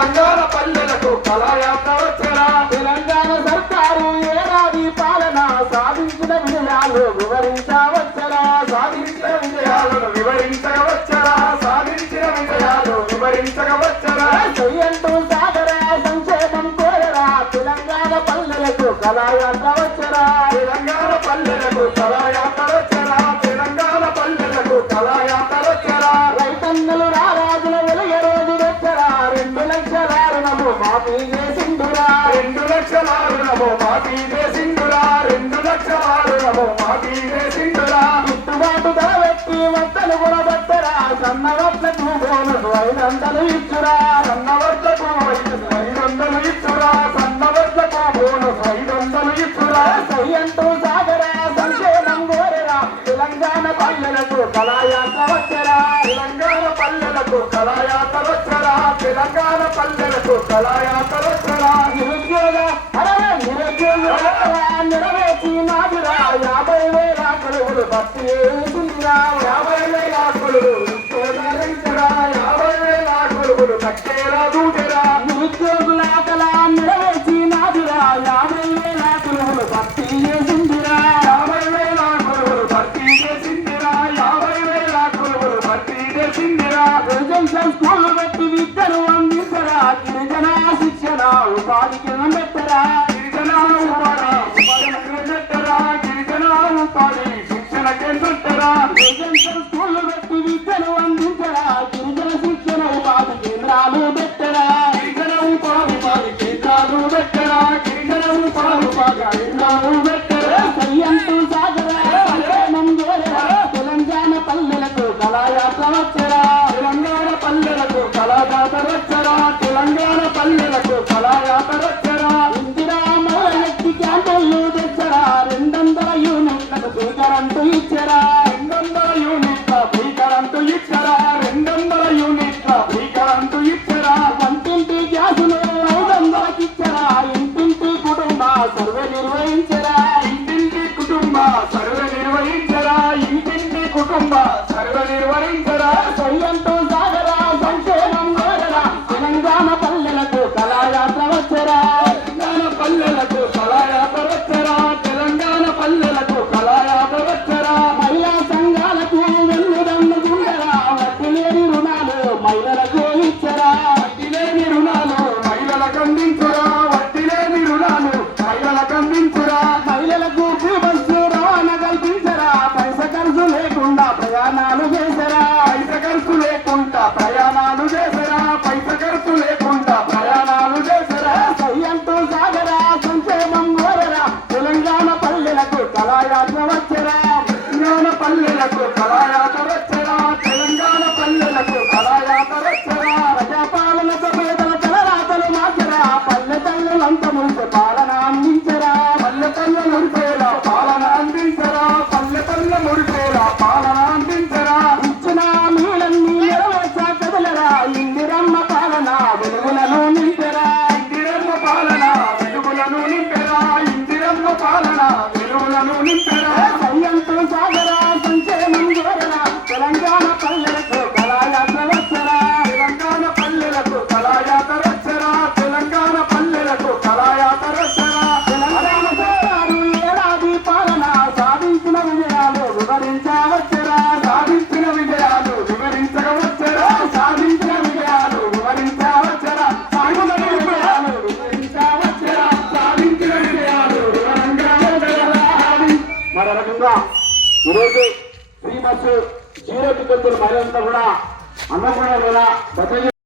తెలంగాణ పల్లెలకు కళాయాత్ర వచ్చరా తెలంగాణ సర్కారు ఏడాది పాలన సాధించిన విజయాలు వివరించవచ్చరా సాధించిన విజయాలను వివరించవచ్చరా సాధించిన విజయాలు వివరించవచ్చరా చెయ్యంటూ సాగర సంక్షేమం కోరరా తెలంగాణ పల్లెలకు కళాయాత్ర వచ్చరా తెలంగాణ పల్లెలకు కళాయాత్ర వచ్చరా తెలంగాణ పల్లెలకు కళాయాత్ర వచ్చరా రైతన్నలు రారాజుల వెలుగ రోజు వచ్చరా 2 లక్షల రుణము మాఫీ చేసిండురా 2 లక్షల రుణము మాఫీ చేసిండురా 2 లక్షల రుణము మాఫీ చేసిండురా గిట్టుబాటు ధర పెట్టి వద్దలు గుణబట్టరా సన్నవట్లకు బోనస్ 500 ఇచ్చురా సన్నవర్లకు 500 ఇచ్చురా సన్నవర్లకు బోనస్ 500 ఇచ్చురా చెయ్యంటూ సాగర సంక్షేమం కోరరా తెలంగాణ పల్లెలకు కళాయాత్ర వచ్చరా తెలంగాణ పల్లెలకు కళాయాత్ర వచ్చరా తెలంగాణ పల్లెలకు కళాయాత్ర వచ్చరా నిరుద్యోగ నెరవేర్చి నాదురా 50,000 కొలువులు భర్తీ చేసిందిరా 50,000 కొలువులు ఉద్యోగాలించరా 50,000 కొలువులు కట్టేలా దూచెరా నిరుద్యోగుల కళ నెరవేర్చి నాదురా 50,000 కొలువులు భర్తీ చేసిందిరా 50,000 కొలువులు భర్తీ చేసిందిరా 50,000 కొలువులు భర్తీ చేసిందిరా రెసిడెన్షియల్ స్కూళ్లు పెట్టి విద్యను అందించరా గిరిజన శిక్షణ ఉపాధికి పెట్టరా గిరిజన ఉపాధి శిక్షణ కేంద్రరా రెసిడెన్షియల్ స్కూళ్లు పెట్టి విద్యను అందించరా గిరిజన శిక్షణ ఉపాధి కేంద్రాలు పెట్టరా గిరిజన ఉపాధి కేంద్రాలు పెట్టరా గిరిజన ఉపాధి కేంద్రాలు పెట్టరా చెయ్యంటూ సాగర సంక్షేమం కోరరా తెలంగాణ పల్లెలకు కళాయాత్ర వచ్చరా తెలంగాణ పల్లెలకు కళాయాత్ర వచ్చరా తెలంగాణ పల్లెలకు కళాయాత్ర వచ్చరా ఇందిరా మల్లెత్తి క్యాంపెయిన్లు తెచ్చరా 200 యూనిట్లకు స్వీకరంటూ ఇచ్చరా 200 యూనిట్ల భీకరంటూ ఇచ్చరా 200 యూనిట్ల భీకరంటూ ఇచ్చరా వంటింటి గ్యాసులు 500కి ఇచ్చరా ఇంటింటి కుటుంబ సర్వే నిర్వహించరా ఇంటింటి కుటుంబ సర్వే నిర్వహించరా ఇంటింటి కుటుంబ సర్వే నిర్వహించరా చెయ్యంటూ సాగర సంక్షేమం కోరరా తెలంగాణ పల్లెలకు కళాయాత్ర వచ్చరా తెలంగాణ పల్లెలకు కళాయాత్ర వచ్చరా తెలంగాణ పల్లెలకు కళాయాత్ర వచ్చరా మహిళా సంఘాలకు వెన్నుదన్నుకుండరా వడ్డీ లేని రుణాలు మహిళలకు ఇచ్చరా వడ్డీ లేని రుణాలు మహిళలకు అందించరా వడ్డీ లేని రుణాలు మహిళలకు అందించరా మహిళలకు ఫ్రీ బస్సు రవాణా కల్పించరా పైస ఖర్చు లేకుండా ప్రయాణాలు చేసరా పైస ఖర్చు లేకుండా ప్రయాణాలు చేసరా పైస ఖర్చు లేకుండా ప్రయాణాలు చేసరా చెయ్యంటూ సాగర సంక్షేమం కోరరా తెలంగాణ పల్లెలకు కళాయాత్ర వచ్చరా తెలంగాణ పల్లెలకు కళాయాత్ర వచ్చరా తెలంగాణ పల్లెలకు కళాయాత్ర వచ్చరా ప్రజాపాలనకు పేదల తలరాతలు మార్చరా పల్లె తల్లులంత మురిసే పాలన అందించరా పల్లెపల్లె మురిపేలా పాలన అందించరా పల్లెపల్లె మురిపేలా పాలన అందించరా ఇచ్చిన మీలన్నీ నెరవేర్చా కదలరా ఇందిరమ్మ పాలన వెలుగులను నింపెరా ఇందిరమ్మ పాలన వెలుగులను నింపెరా ఇందిరమ్మ పాలన వెలుగులను నింపెరా చెయ్యంటూ సాగర సంక్షేమం కోరరా తెలంగాణ పల్లెలకు కళాయాత్ర వచ్చరా తెలంగాణ పల్లెలకు కళాయాత్ర వచ్చరా తెలంగాణ పల్లెలకు కళాయాత్ర వచ్చరా తెలంగాణ సర్కారు ఏడాది పాలన సాధించిన విజయాలు వివరించవచ్చరా సాధించిన విజయాలు వివరించవచ్చరా సాధించిన విజయాలు వివరించవచ్చరా సాధించిన విజయాలు వివరించవచ్చరా సాధించిన విజయాలు వివరించవచ్చరా మరి రకంగా ఈరోజు ఫ్రీ బస్సు 0 టికెట్ మహిళలంతా కూడా అన్నపూర్ణ